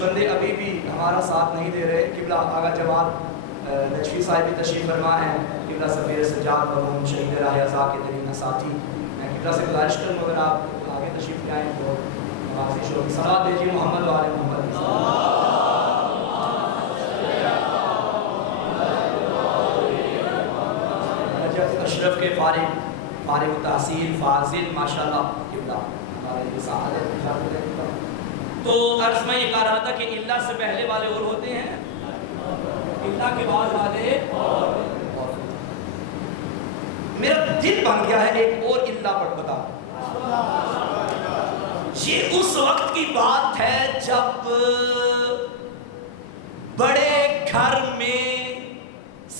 بندے ابھی بھی ہمارا ساتھ نہیں دے رہے. قبلہ آغا جواد نجفی صاحب بھی تشریف فرما ہیں. قبلہ سفیر سجاد مرحوم شہید راہ ازا کے ترین ساتھی. میں قبلہ سے گزارش کروں اگر آپ آگے تشریف لے آئیں تو نوازش ہوگی. صلوات دیجیے محمد و آل محمد. اشرف کے فارغ التحصیل فاضل ماشاءاللہ قبلہ ہمارے یہ سعادت ہے. تو عرض میں یہ کہہ رہا تھا کہ اللہ سے پہلے والے اور ہوتے ہیں, اللہ کے بعد والے اور. میرا دل بن گیا ہے ایک اور اللہ پڑھ بتا. یہ اس وقت کی بات ہے جب بڑے گھر میں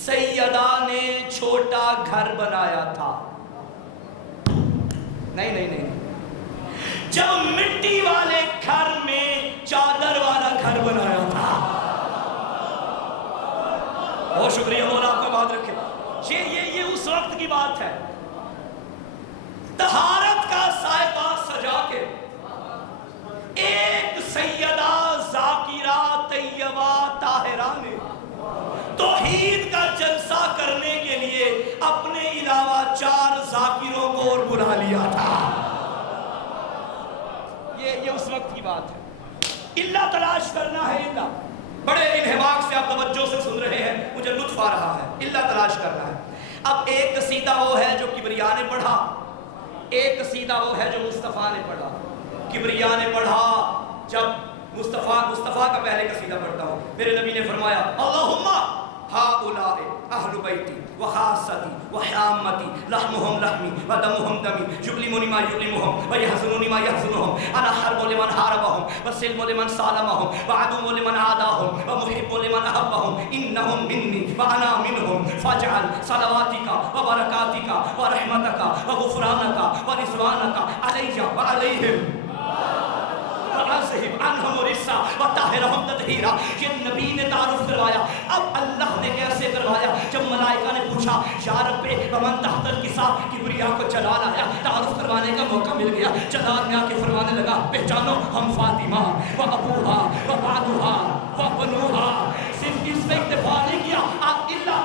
سیدہ نے چھوٹا گھر بنایا تھا. نہیں جب مٹی والے گھر میں چادر والا گھر بنایا تھا. بہت شکریہ مولا, آپ کا بات رکھے. یہ اس وقت کی بات ہے. طہارت کا سائبہ سجا کے ایک سیدہ ذاکرہ طیبہ طاہرہ نے توحید کا جلسہ کرنے کے لیے اپنے علاوہ 4 ذاکروں کو اور بلا لیا تھا. یہ اس وقت کی بات ہے. اللہ تلاش کرنا ہے. اللہ بڑے انہماک سے آپ توجہ سے سن رہے ہیں, مجھے لطف آ رہا ہے. اللہ تلاش کرنا ہے. اب ایک قصیدہ وہ ہے جو کبریا نے پڑھا, ایک قصیدہ وہ ہے جو مصطفیٰ نے پڑھا. کبریا نے پڑھا جب مصطفیٰ کا پہلے قصیدہ پڑھتا ہوں. میرے نبی نے فرمایا اللہم ہؤلاء اہل بیتی وخاصتی وحامتی لحمہم لحمی ودمہم دمی یؤلمنی ما یؤلمہم ویحزننی ما یحزنہم انا حرب لمن حاربہم وسلم لمن سالمہم وعدو لمن عاداہم ومحب لمن احبہم انہم منی وانا منہم فاجعل صلواتک وبرکاتک ورحمتک وغفرانک ورضوانک علی وعلیہم یہ نبی نے تعارف کروایا. اب اللہ نے کیسے کروایا؟ جب ملائکہ نے پوچھا یا رب ومن تحت الکساء, کبریا کو جلال آیا, تعارف کروانے کا موقع مل گیا. جلال میں آ کے فرمانے لگا پہچانو ہم فاطمہ و ابوہا و بعدہا و بنوہا. صرف اس پہ اکتفا نہیں کیا, آپ اللہ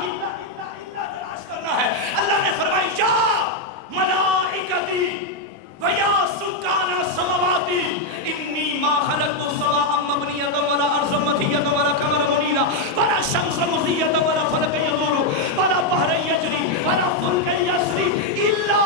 تلاش کرنا ہے. اللہ نے فرمایا یا ملائکتی و یا سکان السماواتی انی ما خلقت السماء مبنیۃ ولا ارض مطیۃ ولا قمر منیرا ولا شمس مضیۃ ولا فلک یدور ولا بحر یجری ولا فلک یسری الا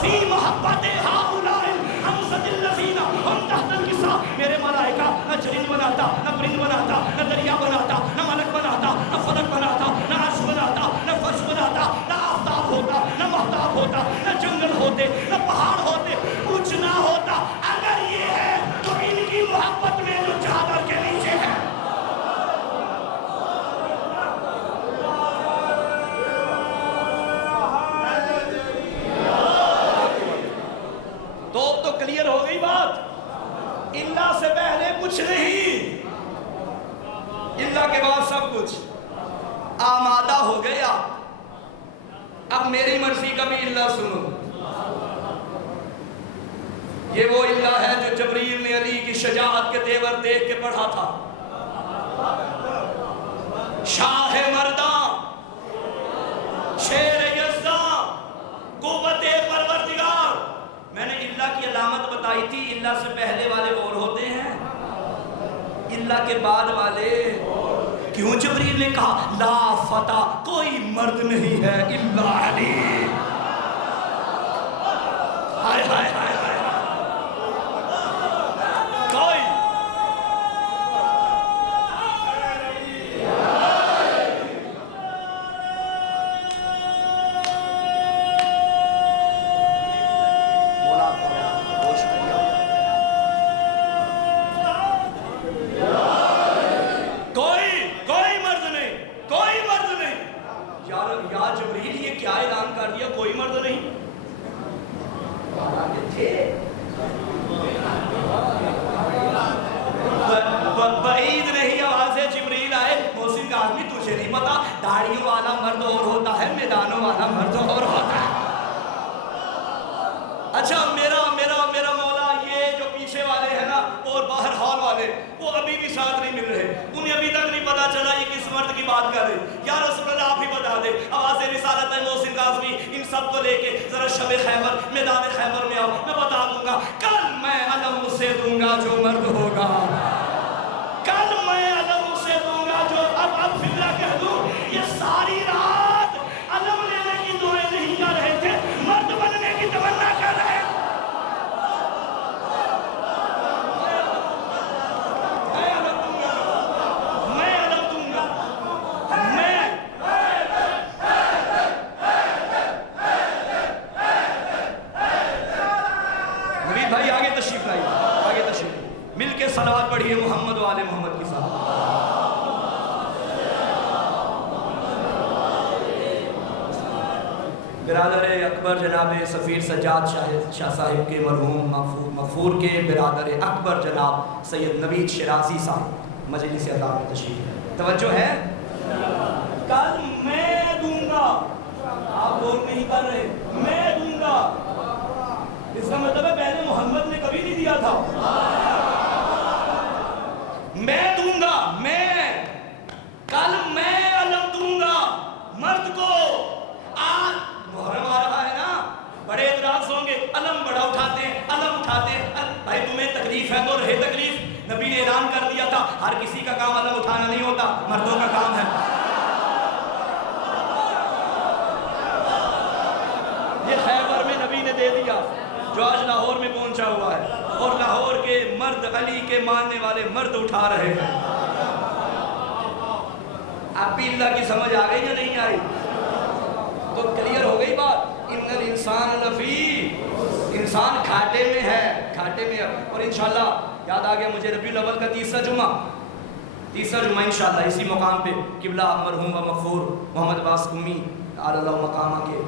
فی محبت ہؤلاء الخمسۃ الذین هم تحت الکساء. میرے ملائکہ نہ چرند بناتا, نہ پرند بناتا, نہ دریا بناتا, نہ ملک بناتا, نہ فلک بناتا, نہ عرش بناتا, نہ فرش بناتا, نہ آفتاب ہوتا, نہ مہتاب ہوتا, نہ جنگل ہوتے, نہ پہاڑ ہوتے, کچھ نہ ہوتا. اگر یہ ہے تو ان کی محبت میں جو چادر کے نیچے ہے. تو کلیئر ہو گئی بات. اللہ سے پہلے کچھ نہیں, اللہ کے بعد سب کچھ. آمادہ ہو گیا. اب میری مرضی کا بھی اللہ سنو. یہ وہ اللہ ہے جو جبریل نے علی کی شجاعت کے تیور دیکھ کے پڑھا تھا. شاہ مرداں, شیر یزداں, قوت پروردگار. میں نے اللہ کی علامت بتائی تھی. اللہ سے پہلے والے اور ہوتے ہیں, اللہ کے بعد والے. کیوں جبریل نے کہا لا فتح, کوئی مرد نہیں ہے الا علی. ہائے ہائے ہائے ہائے, کوئی یا جبریل یہ کیا اعلان کر دیا, کوئی سب کو لے کے ذرا شب خیبر میدان خیبر میں آؤ، میں بتا دوں گا کل میں علم اسے دوں گا جو مرد ہوگا، کل میں علم اسے دوں گا جو اب فکرہ کہہ دوں یہ ساری رات علم لینے کی دعائیں نہیں کر رہے تھے، مرد بننے کی تمنا کر رہے تھے۔ مل کے صلوات پڑھیے محمد و آل محمد کی ساتھ۔ برادر اکبر جناب سفیر سجاد شاہ صاحب کے مرحوم مغفور کے برادر اکبر جناب سید نوید شیرازی صاحب مجلس عطا میں تشریف ہے، توجہ ہے؟ کل میں دوں گا، آپ غور نہیں کر رہے، میں دوں گا، اس کا مطلب ہے پہلے محمد نے کبھی نہیں دیا تھا، میں دوں گا، میں کل میں علم دوں گا مرد کو۔ آج محرم آ رہا ہے نا، بڑے اعتراض ہوں گے، علم بڑا اٹھاتے ہیں، علم اٹھاتے ہیں، بھائی تمہیں تکلیف ہے تو رہے تکلیف، نبی نے اعلان کر دیا تھا ہر کسی کا کام علم اٹھانا نہیں ہوتا، مردوں کا کام ہے۔ یہ خیبر میں نبی نے دے دیا جو آج لاہور میں پہنچا ہوا ہے، اور لاہور کے مرد علی کے ماننے والے مرد اٹھا رہے ہیں۔ اب بھی اللہ کی سمجھ آ گئی یا نہیں آئی؟ تو کلیئر ہو گئی بات، ان الانسان لفی، انسان کھاٹے میں ہے، کھاٹے میں ہے۔ اور انشاءاللہ یاد آ گیا مجھے ربیع الاول کا تیسرا جمعہ انشاءاللہ اسی مقام پہ قبلہ مرحوم و مغفور محمد عباس قمی اعلی اللہ مقامہ کے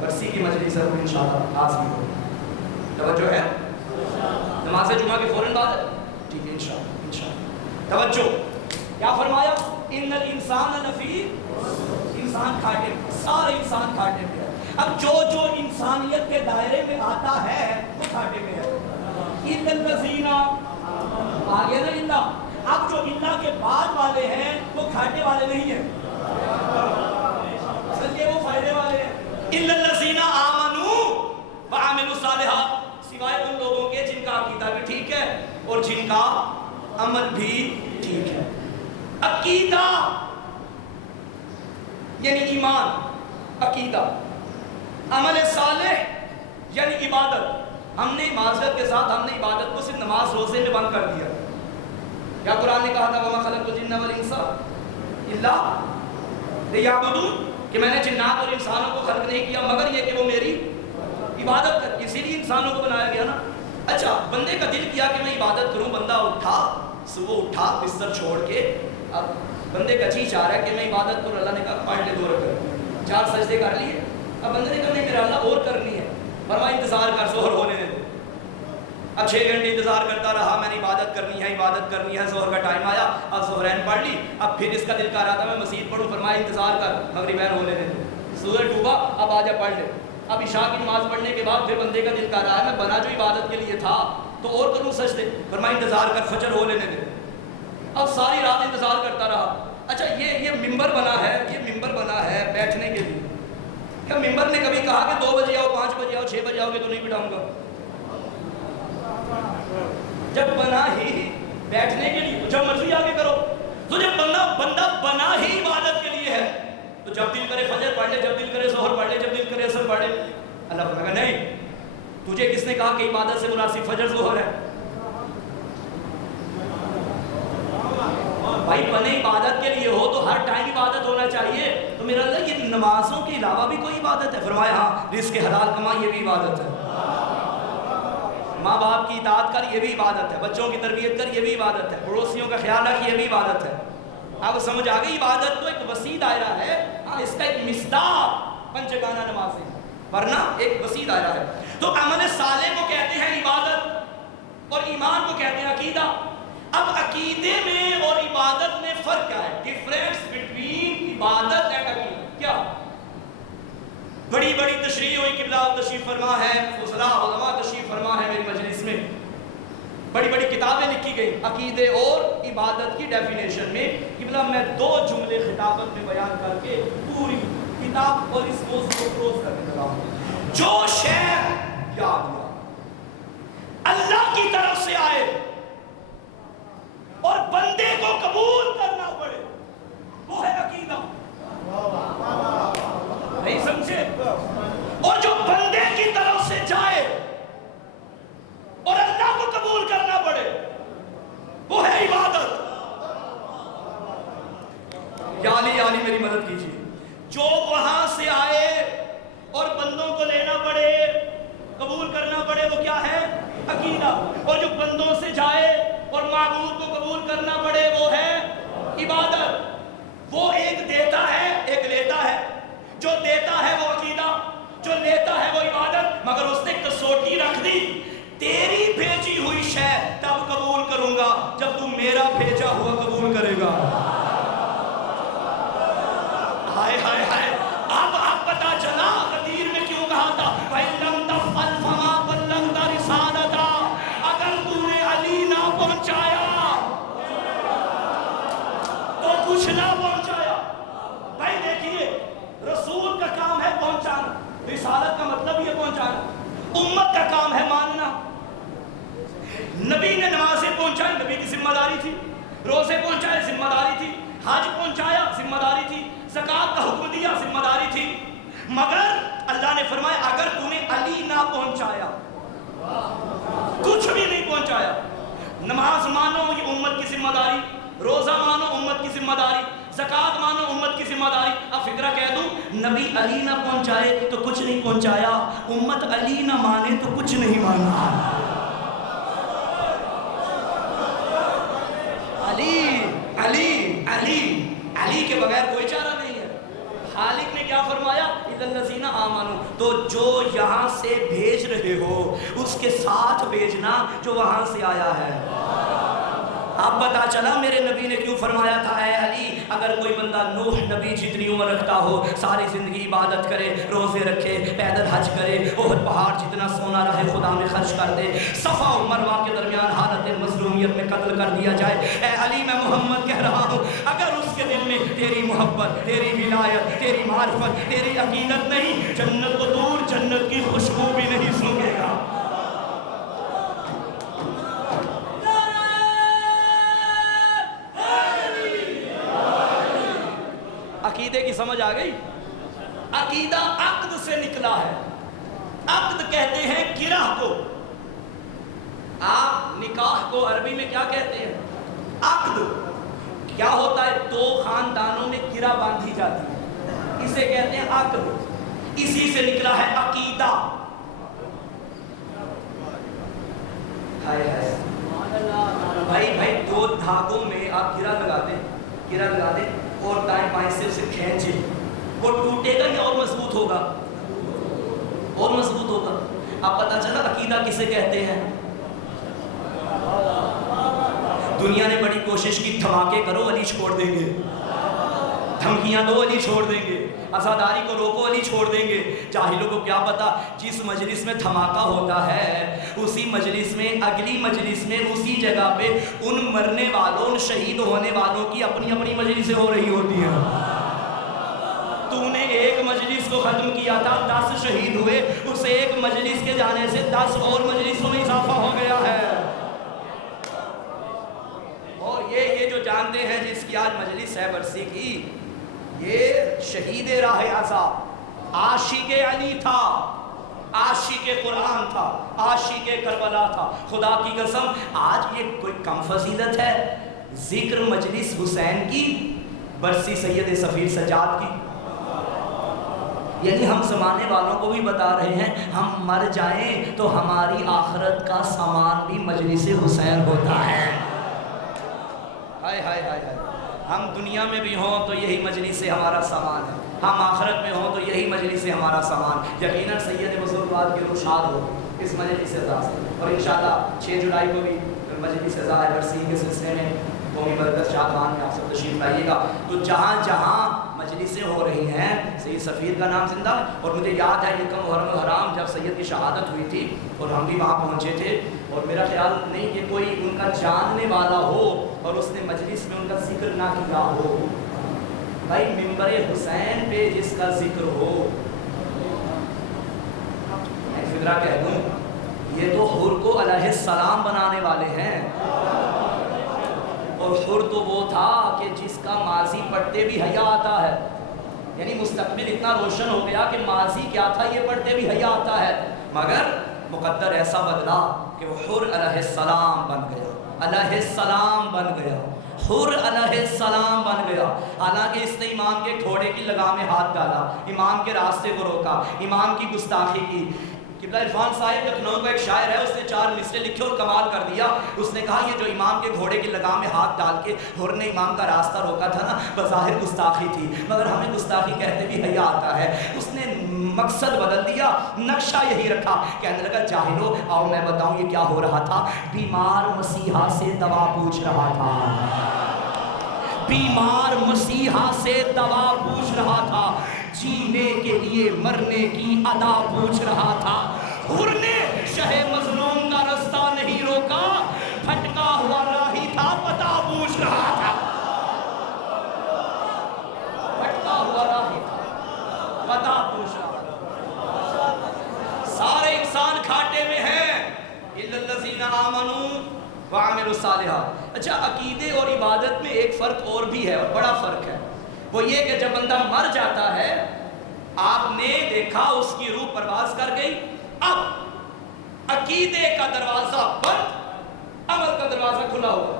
برسی کی مجلس ہے، انشاءاللہ آج بھی ہوگی، توجہ ہے؟ نماز جمعہ کے فوراً بعد ہے، ٹھیک ہے انشاءاللہ۔ توجہ، کیا فرمایا؟ ان الانسان لفی، انسان کھاٹے میں، سارے انسان کھاٹے میں ہے۔ اب جو انسانیت کے دائرے میں آتا ہے وہ کھاٹے میں ہے۔ اِنَّ الَّذِينَ آگے نا اللہ، اب جو اللہ کے بعد والے ہیں وہ کھاٹے والے نہیں ہیں، اصل کے وہ فائدے والے ہیں۔ اِنَّ الَّذِينَ آمَنُوا وَعَمِلُوا الصَّالِحَاتِ، سوائے ان لوگوں کے جن کا عقیدہ بھی ٹھیک ہے اور جن کا عمل بھی ٹھیک ہے۔ عقیدہ یعنی ایمان، عقیدہ، عمل صالح یعنی عبادت۔ ہم نے معذرت کے ساتھ ہم نے عبادت کو صرف نماز روزے میں بند کر دیا۔ کیا قرآن نے کہا تھا وَمَا خَلَقْتُ الْجِنَّ وَالْإِنسَ إِلَّا لِيَعْبُدُونِ، کہ میں نے جنات اور انسانوں کو خلق نہیں کیا مگر یہ کہ وہ میری عبادت کر، اسی لیے انسانوں کو بنایا گیا نا۔ اچھا، بندے کا دل کیا کہ میں عبادت کروں، بندہ اٹھا، صبح اٹھا بستر چھوڑ کے، اب بندے کا جی چاہ رہا ہے کہ میں عبادت کروں، اللہ نے کہا پڑھ لے 2 رکعت، 4 سجدے کر لیے، اب بندے نے کہا نہیں میرا اللہ اور کرنی ہے، فرمایا انتظار کر، ظہر ہونے دے۔ اب 6 گھنٹے انتظار کرتا رہا، میں نے عبادت کرنی ہے، ظہر کا ٹائم آیا، اب ظہرین پڑھ لی، اب پھر اس کا دل کر رہا تھا میں مزید پڑھوں، فرمایا انتظار کر، مغربین ہونے دے، سورج ڈوبا، اب آجا پڑھ لے۔ اب عشاء کی نماز پڑھنے کے بعد پھر بندے کا دل کر رہا ہے میں بنا جو عبادت کے لیے تھا تو اور کروں سجدے، فرمایا انتظار کر، فجر ہو لینے دے۔ اب ساری رات انتظار کرتا رہا۔ اچھا، یہ ممبر بنا ہے بیٹھنے کے لیے، کیا ممبر نے کبھی کہا کہ 2 بجے آؤ، 5 بجے آؤ، 6 بجے آؤ گے تو نہیں بٹھاؤں گا؟ جب بنا ہی بیٹھنے کے لیے، جب مرضی آگے کرو، تو جب بندہ بنا ہی عبادت کے لیے ہے تو جب دل کرے فجر پڑھ لے، جب دل کرے ظہر پڑھ لے، جب دل کرے عصر پڑھ لے۔ اللہ فرمائے گا نہیں، تجھے کس نے کہا کہ عبادت سے مراد صرف فجر ظہر ہے؟ بھائی بنے عبادت کے لیے ہو تو ہر ٹائم عبادت ہونا چاہیے، تو میرا اللہ یہ نمازوں کے علاوہ بھی کوئی عبادت ہے؟ فرمایا ہاں، رزق حلال کما یہ بھی عبادت ہے، ماں باپ کی اطاعت کر یہ بھی عبادت ہے، بچوں کی تربیت کر یہ بھی عبادت ہے، پڑوسیوں کا خیال رکھ یہ بھی عبادت ہے۔ اب سمجھ آ گئی، عبادت تو ایک وسیع دائرہ ہے، اس کا ایک مصداق پنجگانہ نمازیں، ورنہ ایک وسیع دائرہ ہے۔ تو عمل صالح کو کہتے ہیں عبادت اور ایمان کو کہتے ہیں عقیدہ۔ اب عقیدے میں اور عبادت میں فرق کیا ہے؟ ڈیفرنس بٹوین عبادت اینڈ عقیدہ کیا؟ بڑی بڑی تشریح ہوئی، قبلہ تشریف فرما ہے، فضلاء علماء تشریف فرما ہے میری مجلس میں، بڑی بڑی کتابیں لکھی گئی عقیدے اور عبادت کی ڈیفینیشن میں۔ قبلہ میں 2 جملے خطابت میں بیان کر کے پوری کتاب اور اس موضوع کو کلوز کرنے لگا ہوں. جو شے یاد اللہ کی طرف سے آئے اور بندے کو قبول کرنا پڑے وہ ہے عقیدہ. نہیں سمجھے؟ اور جو بندے کی طرف سے جائے اور اللہ کو قبول کرنا پڑے وہ ہے عبادت. یا علی میری مدد کیجیے. جو وہاں سے آئے اور بندوں کو لینا پڑے قبول کرنا پڑے وہ کیا ہے؟ عقیدہ. اور جو بندوں سے جائے اور معبود کو قبول کرنا پڑے وہ ہے عبادت. وہ ایک دیتا ہے ایک لیتا ہے. جو دیتا ہے وہ عقیدہ, جو لیتا ہے وہ عبادت. مگر اس نے کسوٹی رکھ دی, تیری بھیجی ہوئی شے تب قبول کروں گا جب تم میرا بھیجا ہوا قبول کرے گا. ہائے ہائے ہائے. اب پتا چلا غدیر میں کیوں کہا تھا فَإِن لَمْ تَفْعَلْ فَمَا بَلَّغْتَ رِسَالَتَهُ. اگر تو نے علی نہ پہنچایا تو کچھ نہ پہنچایا. بھائی دیکھیے, رسول کا کام ہے پہنچانا, رسالت کا مطلب یہ پہنچانا. امت کا کام ہے ماننا. نبی نے نمازیں پہنچائی, نبی کی ذمہ داری تھی. روزے پہنچائے, ذمہ داری تھی. حج پہنچایا, ذمہ داری تھی. زکات کا حکم دیا, ذمہ داری تھی. مگر اللہ نے فرمایا اگر تو نے علی نہ پہنچایا, کچھ بھی نہیں پہنچایا. نماز مانو یہ امت کی ذمہ داری, روزہ مانو امت کی ذمہ داری, زکات مانو امت کی ذمہ داری. اب فکرہ کہہ دوں, نبی علی نہ پہنچائے تو کچھ نہیں پہنچایا, امت علی نہ مانے تو کچھ نہیں مانا. علی علی علی علی کے بغیر کوئی چارہ نہیں ہے. خالق نے کیا فرمایا؟ اِذَا الَّذِينَ آمَنُوا. تو جو یہاں سے بھیج رہے ہو اس کے ساتھ بھیجنا جو وہاں سے آیا ہے. اب پتا چلا میرے نبی نے کیوں فرمایا تھا اے علی اگر کوئی بندہ نوح نبی جتنی عمر رکھتا ہو, ساری زندگی عبادت کرے, روزے رکھے, پیدل حج کرے, احد پہاڑ جتنا سونا رہے خدا میں خرچ کر دے, صفا اور مروہ کے درمیان حالت مظلومیت میں قتل کر دیا جائے, اے علی میں محمد کہہ رہا ہوں اگر اس کے دل میں تیری محبت, تیری ولایت, تیری معرفت, تیری عقیدت نہیں, جنت کو دور جنت کی خوشبو بھی نہیں سونگے گا. عقیدے کی سمجھ آ گئی؟ عقیدہ عقد سے نکلا ہے. عقد کہتے ہیں گرہ کو. آپ نکاح کو عربی میں کیا کہتے ہیں؟ عقد. کیا ہوتا ہے؟ دو خاندانوں میں گرہ باندھی جاتی ہے, اسے کہتے ہیں عقد. اسی سے نکلا ہے عقیدہ. بھائی دو دھاگوں میں آپ گرہ لگا دیں اور دائیں بائیں سے اسے کھینچیں, وہ ٹوٹے گا یا اور مضبوط ہوگا؟ اور مضبوط ہوگا. اب پتا چلا عقیدہ کسے کہتے ہیں. دنیا نے بڑی کوشش کی, دھماکے کرو علی چھوڑ دیں گے, دھمکیاں دو علی چھوڑ دیں گے, عزاداری کو روکو علی چھوڑ دیں گے. جاہلوں کو کیا پتا جس مجلس میں دھماکہ ہوتا ہے اسی مجلس میں, اگلی مجلس میں, اسی جگہ پہ ان مرنے والوں, ان شہید ہونے والوں کی اپنی اپنی مجلسیں ہو رہی ہوتی ہیں. تو نے ایک مجلس کو ختم کیا تھا, 10 شہید ہوئے, اس ایک مجلس کے جانے سے 10 اور مجلسوں میں اضافہ ہو گیا ہے. اور یہ جو جانتے ہیں جس کی آج مجلس ہے برسی کی, یہ شہید راہ عزا, عاشق علی تھا, عاشق قرآن تھا, عاشق کربلا تھا. خدا کی قسم آج یہ کوئی کم فضیلت ہے ذکر مجلس حسین کی, برسی سید سفیر سجاد کی؟ یعنی ہم زمانے والوں کو بھی بتا رہے ہیں ہم مر جائیں تو ہماری آخرت کا سامان بھی مجلس حسین ہوتا ہے. ہائے ہائے ہائے ہائے. ہم دنیا میں بھی ہوں تو یہی مجلس سے ہمارا سامان ہے, ہم آخرت میں ہوں تو یہی مجلس سے ہمارا سامان. یقیناً سید بزرگوار کے رشاد ہو اس مجلس سے. اور انشاءاللہ 6 جولائی کو بھی مجلس ہے برسی کے سلسلے میں قومی مرکز شادمان میں آپ سب تشریف لائیے گا. تو جہاں جہاں مجلسیں ہو رہی ہیں سید سفیر کا نام زندہ ہے. اور مجھے یاد ہے یہ محرم الحرام جب سید کی شہادت ہوئی تھی اور ہم بھی وہاں پہنچے تھے, اور میرا خیال نہیں کہ کوئی ان کا جاننے والا ہو اور اس نے مجلس میں ان کا ذکر نہ کیا ہو. بھائی منبر حسین پہ جس کا ذکر ہو، میں فکرہ کہہ دوں، یہ تو حر کو علیہ السلام بنانے والے ہیں، اور حر تو وہ تھا کہ جس کا ماضی پڑھتے بھی حیا آتا ہے، یعنی مستقبل اتنا روشن ہو گیا کہ ماضی کیا تھا یہ پڑھتے بھی حیا آتا ہے، مگر مقدر ایسا بدلا کہ وہ حر علیہ السلام بن گیا، علیہ السلام بن گیا، حر علیہ السلام بن گیا۔ حالانکہ اس نے امام کے گھوڑے کی لگام میں ہاتھ ڈالا، امام کے راستے کو روکا، امام کی گستاخی کی۔ قبلہ عرفان صاحب لکھنؤ کا ایک شاعر ہے، اس نے 4 مصرے لکھے اور کمال کر دیا۔ اس نے کہا یہ جو امام کے گھوڑے کی لگام میں ہاتھ ڈال کے حر نے امام کا راستہ روکا تھا نا، بظاہر گستاخی تھی، مگر ہمیں گستاخی کہتے بھی حیا آتا ہے۔ اس نے مقصد بدل دیا، نقشہ یہی رکھا، کہنے لگا جاہلو آؤ میں بتاؤں یہ کیا ہو رہا تھا۔ بیمار مسیحا سے دوا پوچھ رہا تھا، بیمار مسیحا سے دوا پوچھ رہا تھا، جینے کے لیے مرنے کی ادا پوچھ رہا تھا۔ حر نے شہ مظلوم کا رستہ نہیں روکا، پھٹکا ہوا راہی تھا، پتہ پوچھ رہا تھا، پھٹکا ہوا راہی تھا، پتہ پوچھ رہا تھا۔ سارے انسان کھاٹے میں ہیں، الا الذین آمنوا وعملوا الصالحات۔ اچھا عقیدے اور عبادت میں ایک فرق اور بھی ہے، اور بڑا فرق ہے، وہ یہ کہ جب بندہ مر جاتا ہے، آپ نے دیکھا اس کی روح پرواز کر گئی، اب عقیدے کا دروازہ بند، عمل کا دروازہ کھلا ہوا۔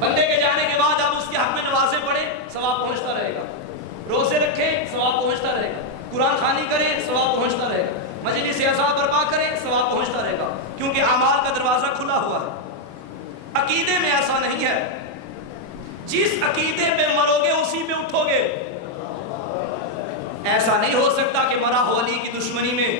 بندے کے جانے کے بعد اب اس کے حق میں نمازیں پڑھیں، ثواب پہنچتا رہے گا، روزے رکھیں، ثواب پہنچتا رہے گا، قرآن خوانی کریں، ثواب پہنچتا رہے گا، مجلس اعزاز برپا کریں، ثواب پہنچتا رہے گا، کیونکہ اعمال کا دروازہ کھلا ہوا ہے۔ عقیدے میں ایسا نہیں ہے، جس عقیدے پہ مرو گے اسی پہ اٹھو گے۔ ایسا نہیں ہو سکتا کہ مرا ہو علی کی دشمنی میں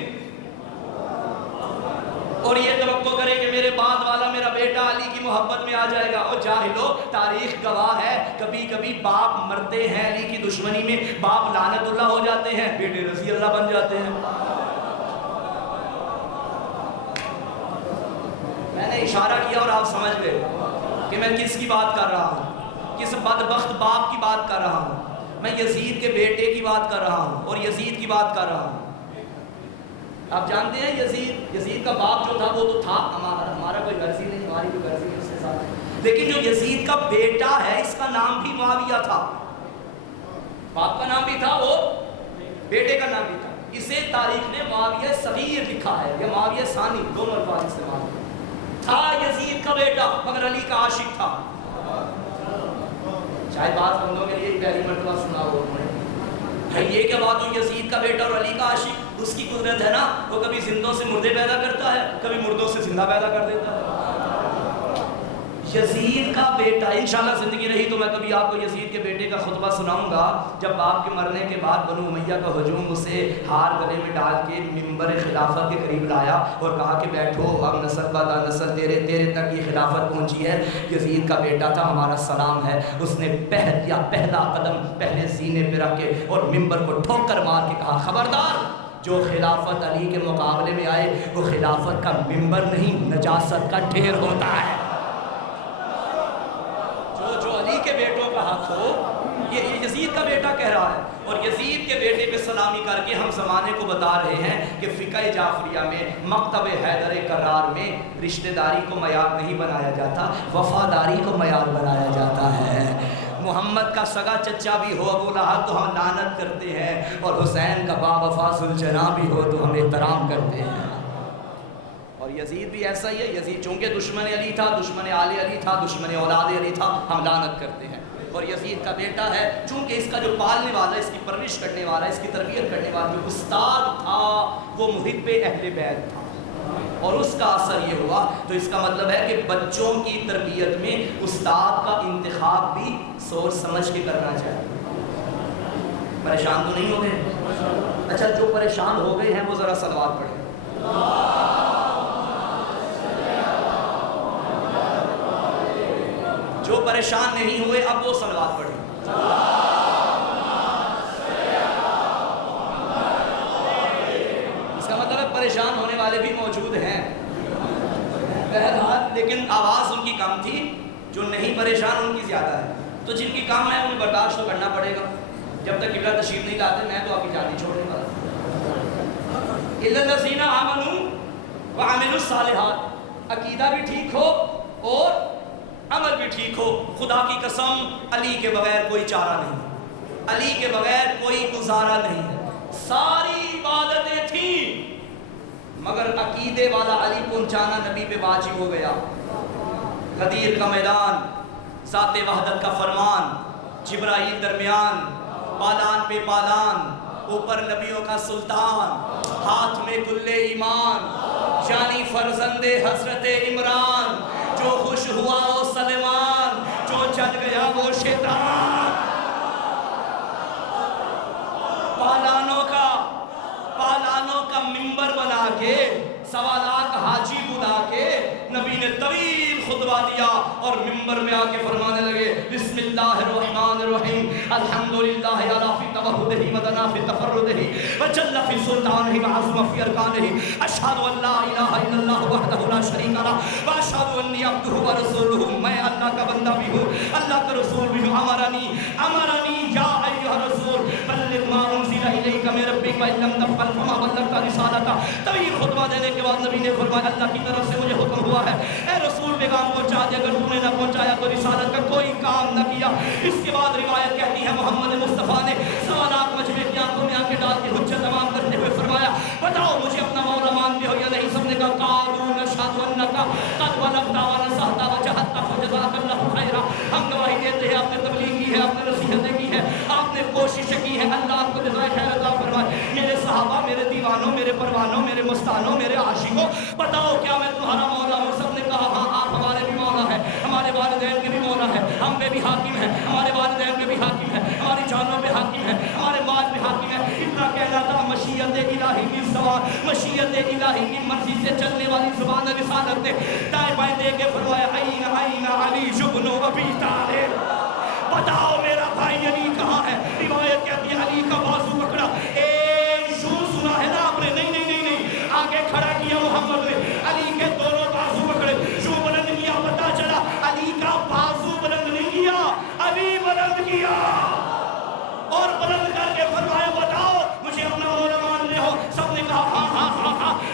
اور یہ توقع کرے کہ میرے بعد والا میرا بیٹا علی کی محبت میں آ جائے گا۔ اور جاہلو تاریخ گواہ ہے، کبھی کبھی باپ مرتے ہیں علی کی دشمنی میں، باپ لعنت اللہ ہو جاتے ہیں، بیٹے رضی اللہ بن جاتے ہیں۔ میں نے اشارہ کیا اور آپ سمجھ گئے کہ میں کس کی بات کر رہا ہوں، کس بدبخت باپ کی بات کر رہا ہوں۔ میں یزید کے بیٹے کی بات کر رہا ہوں اور یزید کی بات کر رہا ہوں۔ آپ جانتے ہیں یزید کا باپ جو تھا وہ تو تھا، ہمارا کوئی غرضی نہیں، ہماری کوئی غرضی نہیں اس کے ساتھ، لیکن جو یزید کا بیٹا ہے اس کا نام بھی معاویہ تھا، باپ کا نام بھی تھا، وہ بیٹے کا نام بھی تھا۔ اسے تاریخ نے معاویہ صغیر لکھا ہے یا معاویہ ثانی، دونوں الفاظ استعمال تھا۔ یزید کا بیٹا مگر علی کا عاشق تھا۔ شاید بعض بندوں کے لیے پہلی مرتبہ سنا ہو انہوں نے، بھائی یہ کیا بات ہوئی، یزید کا بیٹا اور علی کا عاشق؟ اس کی قدرت ہے نا، وہ کبھی زندوں سے مردے پیدا کرتا ہے، کبھی مردوں سے زندہ پیدا کر دیتا ہے۔ یزید کا بیٹا، انشاءاللہ زندگی رہی تو میں کبھی آپ کو یزید کے بیٹے کا خطبہ سناؤں گا، جب باپ کے مرنے کے بعد بنو امیہ کا ہجوم اسے ہار گلے میں ڈال کے منبر خلافت کے قریب لایا اور کہا کہ بیٹھو، اب نسل بعد نسل تیرے تک یہ خلافت پہنچی ہے۔ یزید کا بیٹا تھا، ہمارا سلام ہے، اس نے پہلا قدم پہلے سینے پہ رکھ کے اور منبر کو ٹھوکر مار کے کہا خبردار، جو خلافت علی کے مقابلے میں آئے وہ خلافت کا منبر نہیں، نجاست کا ڈھیر ہوتا ہے۔ جو علی کے بیٹوں کا حق ہو، یہ یزید کا بیٹا کہہ رہا ہے، اور یزید کے بیٹے پہ سلامی کر کے ہم زمانے کو بتا رہے ہیں کہ فقہ جعفریہ میں، مکتب حیدر کرار میں رشتہ داری کو معیار نہیں بنایا جاتا، وفاداری کو معیار بنایا جاتا ہے۔ محمد کا سگا چچا بھی ہو ابو لہب تو ہم لعنت کرتے ہیں، اور حسین کا با وفا ذوالجناح بھی ہو تو ہم احترام کرتے ہیں۔ اور یزید بھی ایسا ہی ہے، یزید چونکہ دشمن علی تھا، دشمن آل علی تھا، دشمن اولاد علی تھا، ہم لعنت کرتے ہیں۔ اور یزید کا بیٹا ہے، چونکہ اس کا جو پالنے والا، اس کی پرورش کرنے والا، اس کی تربیت کرنے والا جو استاد تھا وہ محب اہل بیت تھا، اور اس کا اثر یہ ہوا، تو اس کا مطلب ہے کہ بچوں کی تربیت میں استاد کا انتخاب بھی سوچ سمجھ کے کرنا چاہیے۔ پریشان تو نہیں ہو گئے؟ اچھا جو پریشان ہو گئے ہیں وہ ذرا صلوات پڑھیں۔ جو پریشان نہیں ہوئے اب وہ صلوات پڑھیں۔ اس کا مطلب ہے پریشان ہونے والے بھی موجود ہیں بہرحال، لیکن آواز ان کی کم تھی، جو نہیں پریشان ان کی زیادہ ہے۔ تو جن کی کام ہے انہیں برداشت تو کرنا پڑے گا. جب تک قبلہ تشریف نہیں لاتے میں تو آپ کی جان نہیں چھوڑنے والا. اِلَّا الَّذِينَ آمَنُوا وَعَمِلُوا الصَّالِحَاتِ. عقیدہ بھی ٹھیک ہو اور عمل بھی ٹھیک ہو. خدا کی قسم علی کے بغیر کوئی چارہ نہیں, علی کے بغیر کوئی گزارا نہیں ہے. ساری عبادتیں تھیں مگر عقیدے والا علی پہنچانا نبی پہ واجب ہو گیا. غدیر کا میدان, ذات وحدت کا فرمان, جبرائیل درمیان, پالان پہ پالان, اوپر نبیوں کا سلطان, ہاتھ میں کل ایمان, یعنی فرزند حضرت عمران. جو خوش ہوا وہ سلمان, جو چل گیا وہ شیطان. پالانوں کا منبر بنا کے, 1.25 لاکھ حاجی بلا کے نبی نے طویل خطبہ دیا اور منبر میں آ کے فرمانے لگے بسم اللہ الرحمن الرحیم الحمدللہ علی فی توحدہ ودنا فی تفردہ وجل فی سلطانہ وعظم فی ارکانہ اشہد ان لا الہ الا اللہ وحدہ لا شریک لہ واشہد انی عبدہ ورسولہ. میں اللہ کا بندہ بھی ہوں, اللہ کا رسول بھی ہوں. امرنی یا ایھا الرسول بلغ ما انزل الیک من ربک وان لم تفعل فما بلغت رسالتہ. طویل خطبہ دینے کے بعد نبی نے فرمایا اللہ کی طرف سے مجھے حکم ہوا ہے اے رسول پیغام پہنچا دے, اگر تم نے نہ پہنچایا تو رسالت کا کوئی کام نہ کیا. اس کے بعد روایت کہتی ہے محمد مصطفیٰ نے 1.25 لاکھ مجمع کی آنکھوں میں آنکھیں ڈال کے حجت تمام کرتے ہوئے فرمایا بتاؤ مجھے اپنا مولا مانتے ہو یا نہیں؟ سب نے کہا قالوا نشهد انک قد بلغت ونصحت وجاہدت فجزاک اللہ خیرا. ہم گواہی دیتے ہیں آپ نے تبلیغ کی ہے, آپ نے نصیحتیں کی ہے, آپ نے کوشش کی ہے, اللہ آپ کو جزائے خیر عطا فرمائے. میرے صحابہ, میرے دیوانوں, میرے پروانوں, میرے مستانوں, میرے عاشقوں, بتاؤ کیا میں تمہارا مولا ہوں؟ سب نے کہا ہاں آپ ہمارے بھی مولا ہے, ہمارے والدین کے بھی مولا ہے, ہم پہ بھی حاکم ہے, ہمارے والدین پہ بھی حاکم ہے, ہماری جانوں پہ حاکم ہے, ہمارے مال پہ حاکم ہے. اتنا کہنا تھا مشیت الہی کی زبان, مشیت الہی کی مرضی سے چلنے والی زبان رسالت نے دائیں بائیں دے کے فرمایا این علی ابن ابی طالب. بتاؤ میرا بھائی علی کہاں ہے؟ روایت کہتی ہے علی کا بازو پکڑا, یوں سنا ہے نا آپ نے؟ نہیں, آگے کھڑا کیا محمد نے, علی کے دونوں بازو پکڑے, یوں بلند کیا. پتا چلا علی کا بازو بلند نہیں کیا, علی بلند کیا اور بلند کر کے فرمایا بتاؤ مجھے اپنا مولا مانتے ہو؟ سب نے کہا ہاں.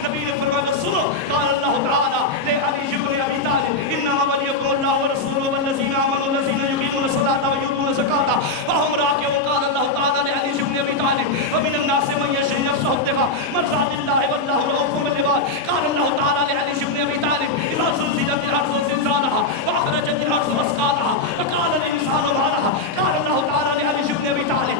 نبی نے فرمایا سنو, قال اللہ تعالی لے علی ابن ابی طالب انما ولیکم اللہ ورسولہ والذین آمنوا الذین یقیمون الصلاۃ ویؤتون الزکاۃ وهم راکعون. قال اللہ تعالی لعلی ابن ابی طالب ومن الناس من یشری نفسه ابتغاء مرضات اللہ واللہ رؤوف بالعباد. قال اللہ تعالی لعلی ابن ابی طالب اذا زلزلت الارض زلزالها واخرجت الارض اثقالها وقال الانسان ما لها. قال اللہ تعالی لعلی ابن ابی طالب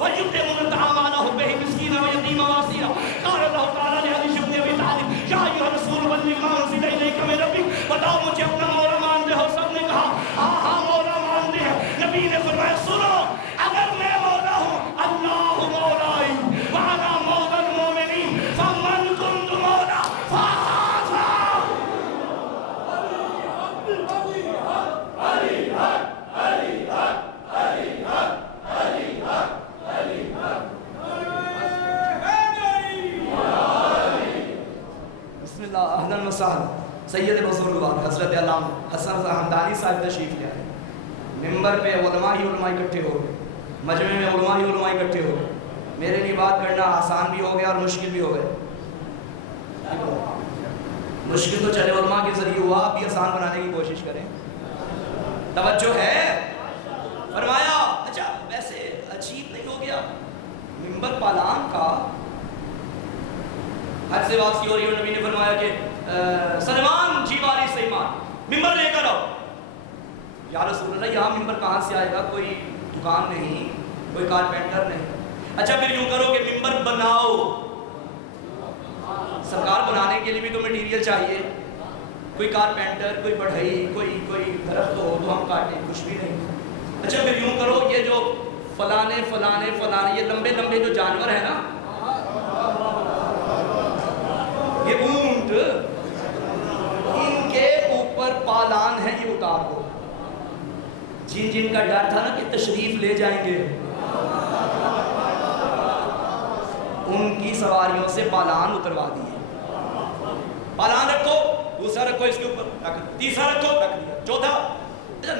ويطعمون الطعام على حبه مسكينا ويتيما واسيرا. قال اللہ تعالی لعلی ابن ابی طالب یا ایھا الرسول بلغ ما انزل الیک من ربک. بتاؤ مجھے اپنا مولا مانتے ہو؟ سب نے کہا ہاں مولا مانتے ہیں. نبی نے فرمایا سنو, اگر میں مولا ہوں اللہ مولائی وانا مولا المؤمنین فمن كنت مولا فهذا بسم اللہ. اہلا وسہلا. سید بزرگوار حضرت علامہ حسن رضا ہمدانی صاحب تشریف لے آئے. ممبر پہ علماء ہی علماء اکٹھے ہو گئے, مجمع میں علماء ہی علماء اکٹھے ہو گئے. میرے لیے بات کرنا آسان بھی ہو گیا اور مشکل بھی ہو گئے. مشکل تو چلے علماء کے ذریعے ہوا, آپ بھی آسان بنانے کی کوشش کریں. توجہ ہے؟ فرمایا اچھا ویسے عجیب نہیں ہو گیا ممبر پالان کا حج سے واپسی ہو رہی ہے, نبی نے فرمایا کہ سلمان جی والی سیمان ممبر لے کر آؤ. یا رسول اللہ یہاں ممبر کہاں سے آئے گا؟ کوئی دکان نہیں, کوئی کارپینٹر نہیں. اچھا پھر یوں کرو کہ ممبر بناؤ. سرکار بنانے کے لیے بھی تو مٹیریل چاہیے, کوئی کارپینٹر, کوئی بڑھئی, کوئی درخت ہو تو ہم کاٹیں, کچھ بھی نہیں. اچھا پھر یوں کرو یہ جو فلانے یہ لمبے جو جانور ہیں نا, یہ اونٹ, ان کے اوپر پالان ہے, یہ اتار دو. جن کا ڈر تھا نا کہ تشریف لے جائیں گے, ان کی سواریوں سے پالان اتروا دیے. پالان رکھو, دوسرا رکھو اس کے اوپر, تیسرا رکھو, رکھ دیا. چوتھا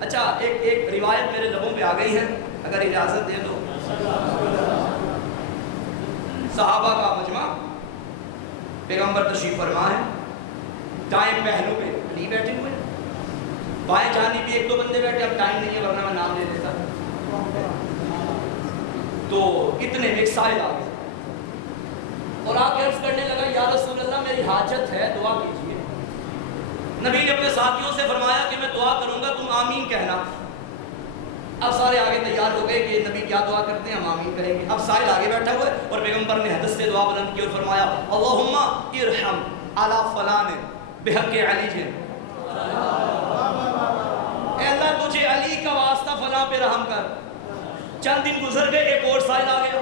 اچھا ایک روایت میرے لبوں پہ آ گئی ہے، اگر اجازت دے دو. صحابہ کا مجمع، پیغمبر تشریف فرما ہے، دائیں پہلو پہ علی بیٹھے ہوئے، بائیں جانب بھی ایک دو بندے بیٹھے. اب ٹائم نہیں ہے ورنہ میں نام لے دیتا. تو اتنے میں ایک سائل آ گیا اور آ کے عرض کرنے لگا یا رسول اللہ میری حاجت ہے، دعا کیجیے. نبی نے اپنے ساتھیوں سے فرمایا کہ میں دعا کروں گا، تم آمین کہنا. اب سارے آگے تیار ہو گئے کہ نبی کیا دعا کرتے ہیں، ہم آمین کریں گے. اب سائل آگے بیٹھا ہوا ہے اور پیغمبر نے حدث سے دعا بلند کی اور فرمایا اللہم ارحم علی فلان بحق علی جن. اے اللہ تجھے علی کا واسطہ فلاں پہ رحم کر. چند دن گزر گئے، ایک اور سائل آ گیا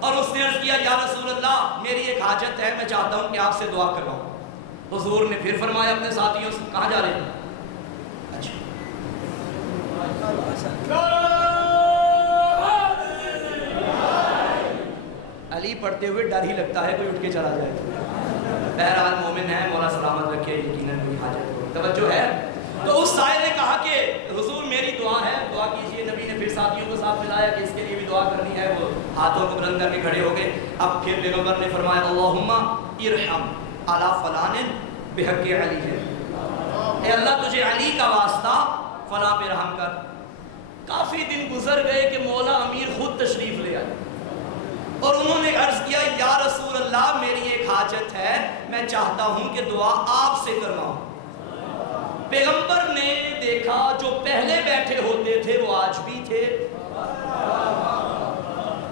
اور اس نے عرض کیا یا رسول اللہ میری ایک حاجت ہے، میں چاہتا ہوں کہ آپ سے دعا کرواؤں. حضور نے پھر فرمایا اپنے ساتھیوں سے کہاں جا رہے ہیں؟ اچھا علی پڑھتے ہوئے ڈر ہی لگتا ہے کوئی اٹھ کے چلا جائے. بہرحال مومن ہے، مولا سلامت رکھے، یقیناً کوئی حاجت ہو. توجہ ہے. تو اس سائل نے کہا کہ حضور میری دعا ہے، دعا کیجئے. نبی نے پھر ساتھیوں کو ساتھ ملایا کہ اس کے لیے بھی دعا کرنی ہے. وہ ہاتھوں کو بلند کر کے کھڑے ہو گئے. اب پھر پیغمبر نے فرمایا اللہم ارحم علی فلان بحق علی ہے. اے اللہ تجھے علی کا واسطہ فلاں پہ رحم کر. کافی دن گزر گئے کہ مولا امیر خود تشریف لے آئے اور انہوں نے عرض کیا یا رسول اللہ میری ایک حاجت ہے، میں چاہتا ہوں کہ دعا آپ سے کرواؤں. پیغمبر نے دیکھا جو پہلے بیٹھے ہوتے تھے وہ آج بھی تھے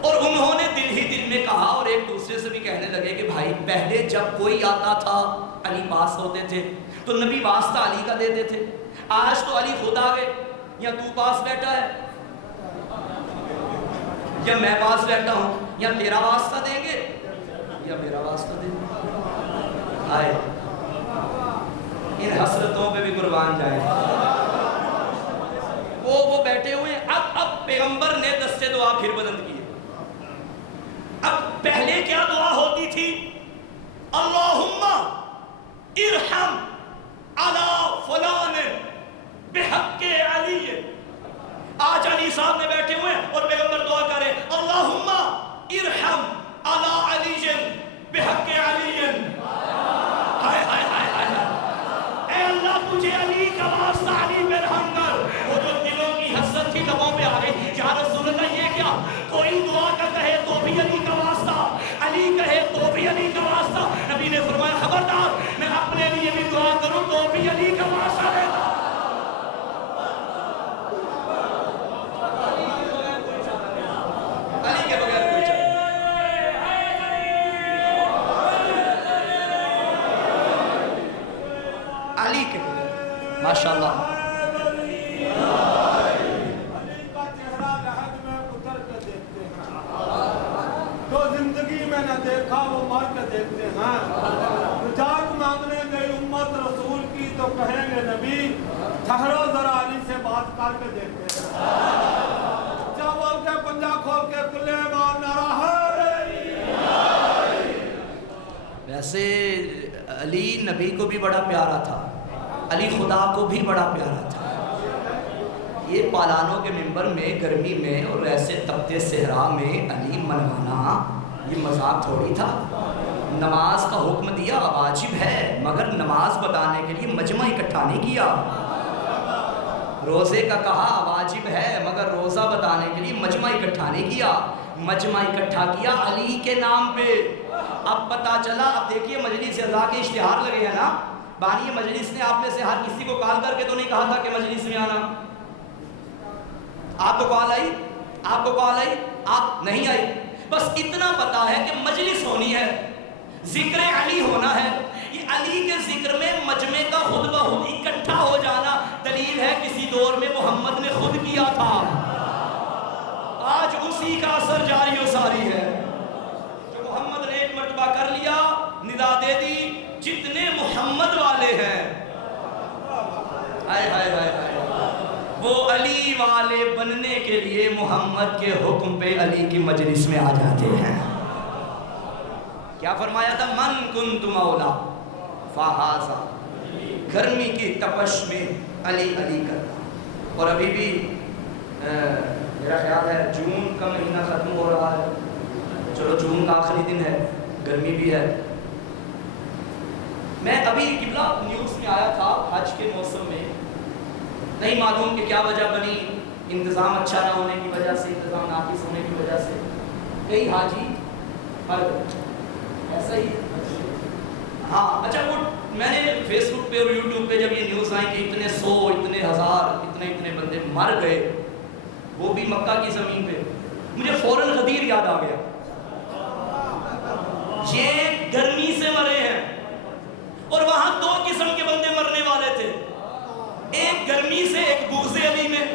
اور انہوں نے دل ہی دل میں کہا اور ایک دوسرے سے بھی کہنے لگے کہ بھائی پہلے جب کوئی آتا تھا علی پاس ہوتے تھے تو نبی واسطہ علی کا دیتے تھے. آج تو علی خود آ گئے، یا تو پاس بیٹھا ہے یا میں پاس بیٹھا ہوں، یا تیرا واسطہ دیں گے یا میرا واسطہ دیں گے. آئے ان حسرتوں پہ بھی قربان جائے. وہ بیٹھے ہوئے. اب پیغمبر نے دستے دعا پھر بلند کیے. اب پہلے کیا دعا ہوتی تھی؟ اللہم ارحم علی فلان بحق علی. آج علی صاحب نے بیٹھے ہوئے اور پیغمبر دعا کرے اللہم ارحم علی علی جن بحق علی جن. ہائے ہائے ہائے ہائے اے اللہ تجھے علی کا واسطہ علی پہ رحم کر. وہ جو دلوں کی حسرت تھی لبوں پہ آ گئی. یا رسول اللہ یہ کیا، کوئی دعا کا کہے تو بھی علی کا واسطہ، علی کہے تو بھی علی کا واسطہ. نبی نے فرمایا خبردار میں اپنے لیے بھی دعا کروں تو بھی علی کا واسطہ دیتا. علی کے بغیر کوئی چلے. علی کے بغیر ماشاءاللہ. دیکھا وہ مر کے دیکھتے ہیں. نجات مانگنے گئی امت رسول کی تو کہیں گے نبی ٹھہرو ذرا علی سے بات کر کے دیکھتے ہیں. کیا بول کے پنجا کھول کے کلے بار نعرہ ہے. ویسے علی نبی کو بھی بڑا پیارا تھا، علی خدا کو بھی بڑا پیارا تھا. یہ پالانوں کے منبر میں گرمی میں اور ایسے تپتے صحرا میں علی منوانا یہ مذاق تھوڑی تھا. نماز کا حکم دیا واجب ہے مگر نماز بتانے کے لیے مجمع اکٹھا نہیں کیا. روزے کا کہا واجب ہے مگر روزہ بتانے کے لیے مجمع اکٹھا نہیں کیا. مجمع اکٹھا کیا علی کے نام پہ. اب پتا چلا، اب دیکھیے مجلس اعضاء کے اشتہار لگے ہیں نا. بانی مجلس نے آپ میں سے ہر کسی کو کال کر کے تو نہیں کہا تھا کہ مجلس میں آنا. آپ کو کال آئی، آپ کو کال آئی، آپ نہیں آئی. بس اتنا پتا ہے کہ مجلس ہونی ہے، ذکر علی ہونا ہے. یہ علی کے ذکر میں مجمع کا خود بخود اکٹھا ہو جانا دلیل ہے کسی دور میں محمد نے خود کیا تھا. آج اسی کا اثر جاری و ساری ہے. جو محمد نے ایک مرتبہ کر لیا، ندا دے دی، جتنے محمد والے ہیں ہائے ہائے ہائے ہائے وہ علی والے بننے کے لیے محمد کے حکم پہ علی کی مجلس میں آ جاتے ہیں. کیا فرمایا تھا؟ من کنت مولا فہذا. گرمی کی تپش میں علی علی کرنا. اور ابھی بھی میرا خیال ہے جون کا مہینہ ختم ہو رہا ہے، چلو جون کا آخری دن ہے، گرمی بھی ہے۔ میں ابھی قبلہ نیوز میں آیا تھا حج کے موسم میں، نہیں معلوم کہ کیا وجہ بنی، انتظام اچھا نہ ہونے کی وجہ سے، انتظام ناقص ہونے کی وجہ سے کئی حاجی مر گئے، ایسا ہی ہاں۔ اچھا وہ میں نے فیس بک پہ اور یوٹیوب پہ جب یہ نیوز آئی کہ اتنے 100 اتنے ہزار اتنے بندے مر گئے، وہ بھی مکہ کی زمین پہ، مجھے فوراً غدیر یاد آ گیا۔ یہ گرمی سے مرے ہیں، اور وہاں 2 قسم کے بندے مرنے والے تھے، ایک گرمی سے، ایک بغض علی میں۔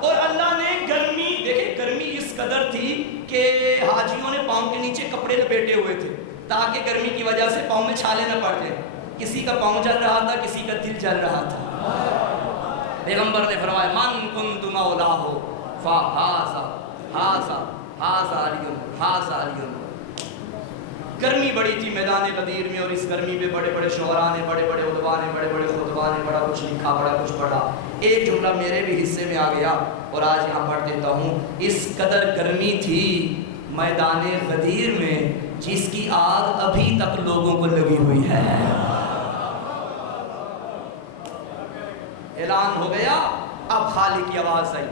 اور اللہ نے گرمی، دیکھیں گرمی اس قدر تھی کہ حاجیوں نے پاؤں کے نیچے کپڑے لپیٹے ہوئے تھے تاکہ گرمی کی وجہ سے پاؤں میں چھالے نہ پڑ جائیں۔ کسی کا پاؤں جل رہا تھا، کسی کا دل جل رہا تھا۔ پیغمبر نے فرمایا من کنت مولاہ فہذا علی۔ گرمی بڑی تھی میدان غدیر میں، اور اس گرمی پہ بڑے بڑے شعراء نے، بڑے بڑے ادباء نے، بڑے بڑے خطباء نے بڑا کچھ لکھا، بڑا کچھ پڑھا۔ ایک جملہ میرے بھی حصے میں آ گیا اور آج یہاں پڑھ دیتا ہوں۔ اس قدر گرمی تھی میدان غدیر میں جس کی آگ ابھی تک لوگوں کو لگی ہوئی ہے۔ اعلان ہو گیا، اب خالق کی آواز آئی،